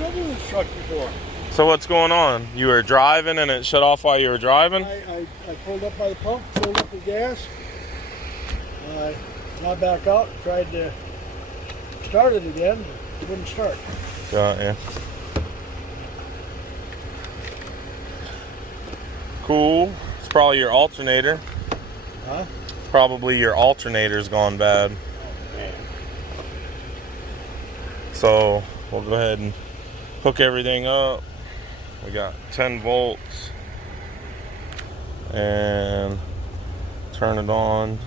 trouble with this truck before. So what's going on? You were driving and it shut off while you were driving? I pulled up by the pump, filled up the gas. I got back out, tried to start it again, but it wouldn't start. Got ya. Cool. It's probably your alternator. Huh? Probably your alternator's gone bad. Oh, man. So we'll go ahead and hook everything up. We got 10 volts and turn it on.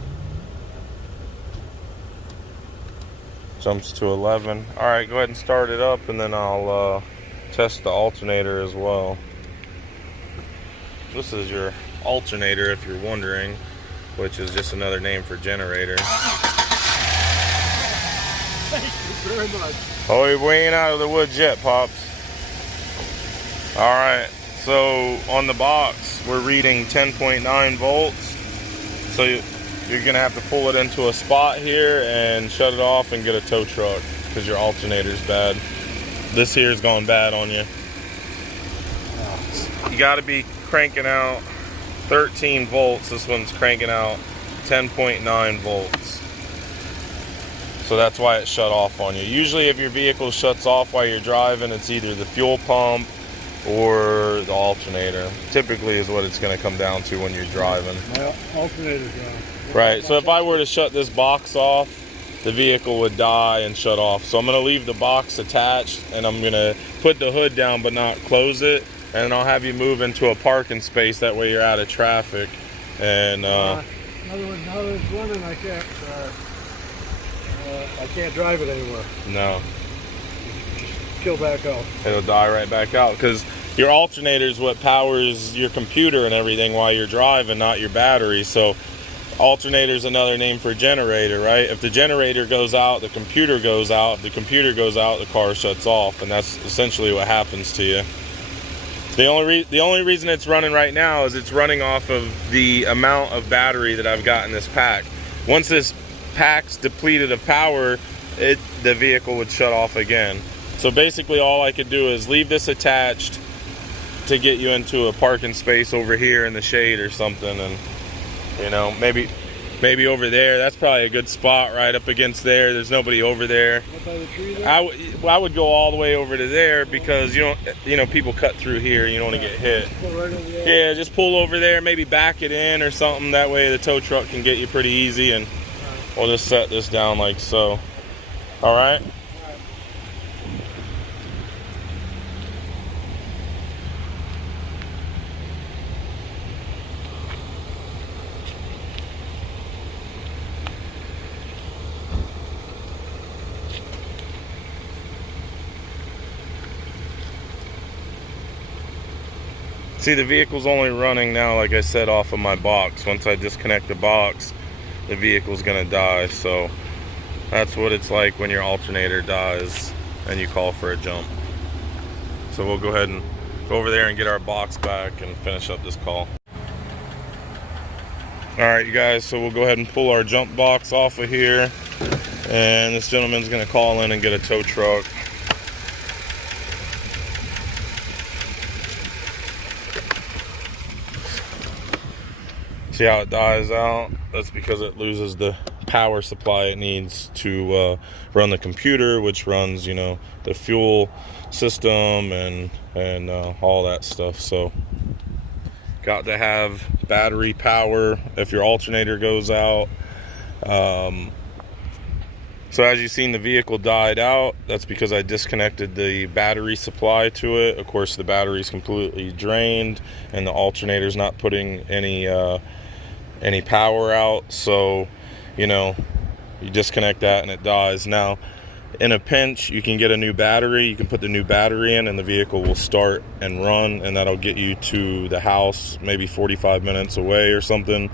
Jumps to 11. All right, go ahead and start it up, and then I'll test the alternator as well. This is your alternator, if you're wondering, which is just another name for generator. Thank you very much. Oh, we ain't out of the woods yet, Pops. All right, so on the box, we're reading 10.9 volts. So you're gonna have to pull it into a spot here and shut it off and get a tow truck because your alternator's bad. This here's going bad on you. You gotta be cranking out 13 volts. This one's cranking out 10.9 volts. So that's why it shut off on you. Usually if your vehicle shuts off while you're driving, it's either the fuel pump or the alternator. Typically is what it's going to come down to when you're driving. My alternator's down. Right, so if I were to shut this box off, the vehicle would die and shut off. So I'm going to leave the box attached, and I'm going to put the hood down but not close it, and I'll have you move into a parking space. That way you're out of traffic. And in other words, now that it's running, I can't drive it anymore. no, Just kill back out. it'll die right back out because your alternator is what powers your computer and everything while you're driving, not your battery. So alternator is another name for generator, right? If the generator goes out, the computer goes out. If the computer goes out, the car shuts off, and that's essentially what happens to you. The only reason it's running right now is it's running off of the amount of battery that I've got in this pack. Once this pack's depleted of power, the vehicle would shut off again. So basically all I could do is leave this attached to get you into a parking space over here in the shade or something, and you know, maybe over there. That's probably a good spot right up against there. There's nobody over there. What by the tree there? I would go all the way over to there because you know people cut through here. You don't want to get hit. Pull right over there. Yeah, just pull over there. Maybe back it in or something. That way the tow truck can get you pretty easy, and we'll just set this down like so. All right. See, the vehicle's only running now, like I said, off of my box. Once I disconnect the box, the vehicle's gonna die. So that's what it's like when your alternator dies and you call for a jump. So we'll go ahead and go over there and get our box back and finish up this call. All right, you guys, so we'll go ahead and pull our jump box off of here, and this gentleman's gonna call in and get a tow truck. See how it dies out? That's because it loses the power supply it needs to run the computer, which runs, you know, the fuel system and all that stuff. So got to have battery power if your alternator goes out. So as you've seen, the vehicle died out. That's because I disconnected the battery supply to it. Of course, the battery's completely drained and the alternator's not putting any power out. So, you know, you disconnect that and it dies. Now, in a pinch, you can get a new battery. You can put the new battery in and the vehicle will start and run, and that'll get you to the house maybe 45 minutes away or something.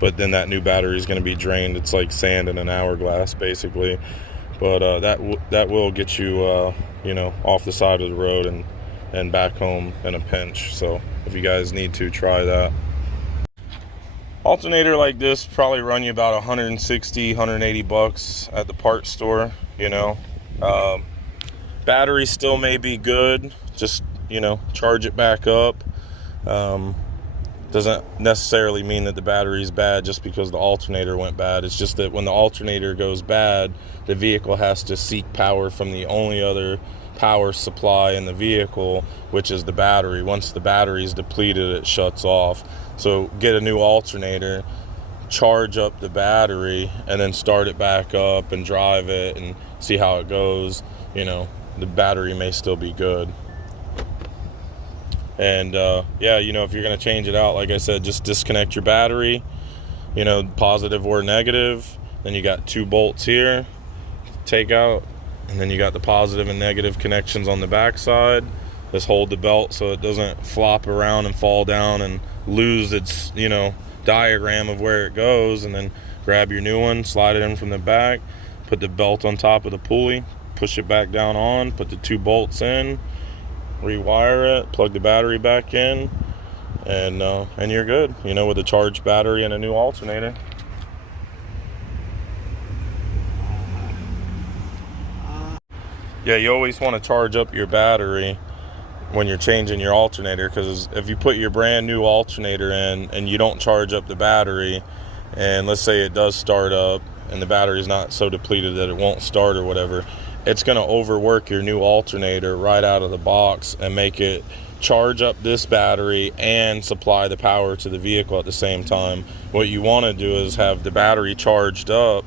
But then that new battery is going to be drained. It's like sand in an hourglass, basically. But that will get you, you know, off the side of the road and back home in a pinch. So if you guys need to, try that. Alternator like this probably run you about 160, 180 bucks at the parts store, you know. Battery still may be good, just, you know, charge it back up. Doesn't necessarily mean that the battery is bad just because the alternator went bad. It's just that when the alternator goes bad, the vehicle has to seek power from the only other power supply in the vehicle, which is the battery. Once the battery is depleted, it shuts off. So get a new alternator, charge up the battery, and then start it back up and drive it and see how it goes. You know, the battery may still be good. And yeah, you know, if you're going to change it out, like I said, just disconnect your battery, you know, positive or negative. Then you got 2 bolts here, take out, and then you got the positive and negative connections on the back side. Just hold the belt so it doesn't flop around and fall down and lose its, you know, diagram of where it goes. And then grab your new one, slide it in from the back, put the belt on top of the pulley, push it back down on, put the 2 bolts in, rewire it, plug the battery back in, and you're good, you know, with a charged battery and a new alternator. Yeah, you always want to charge up your battery when you're changing your alternator, because if you put your brand new alternator in and you don't charge up the battery, and let's say it does start up and the battery is not so depleted that it won't start or whatever, it's going to overwork your new alternator right out of the box and make it charge up this battery and supply the power to the vehicle at the same time. What you want to do is have the battery charged up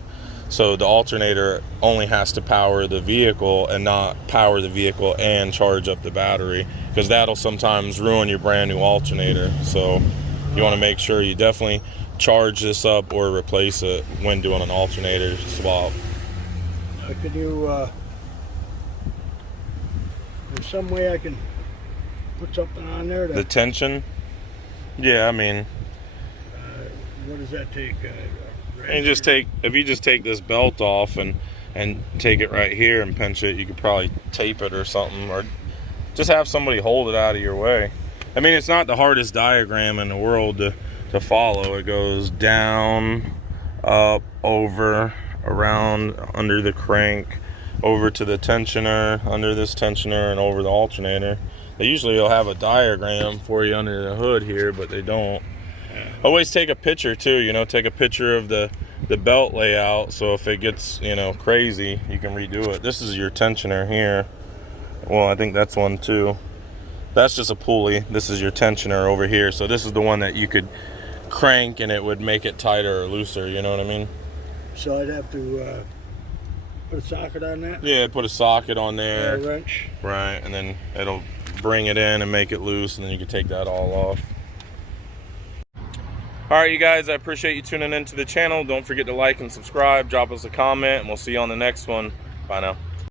so the alternator only has to power the vehicle and not power the vehicle and charge up the battery, because that'll sometimes ruin your brand new alternator. So you want to make sure you definitely charge this up or replace it when doing an alternator swap. Could you there's some way I can put something on there to, The tension? Yeah, I mean, what does that take? and if you just take this belt off and take it right here and pinch it, you could probably tape it or something, or just have somebody hold it out of your way. I mean, it's not the hardest diagram in the world to follow. It goes down, up, over, around, under the crank, over to the tensioner, under this tensioner, and over the alternator. They usually will have a diagram for you under the hood here, but they don't. Always take a picture too, you know, take a picture of the belt layout, so if it gets, you know, crazy, you can redo it. This is your tensioner here. Well, I think that's one too. That's just a pulley. This is your tensioner over here. So this is the one that you could crank and it would make it tighter or looser, you know what I mean? So I'd have to put a socket on that? Yeah, put a socket on there. A wrench. Right, and then it'll bring it in and make it loose, and then you can take that all off. Alright, you guys, I appreciate you tuning into the channel. Don't forget to like and subscribe, drop us a comment, and we'll see you on the next one. Bye now.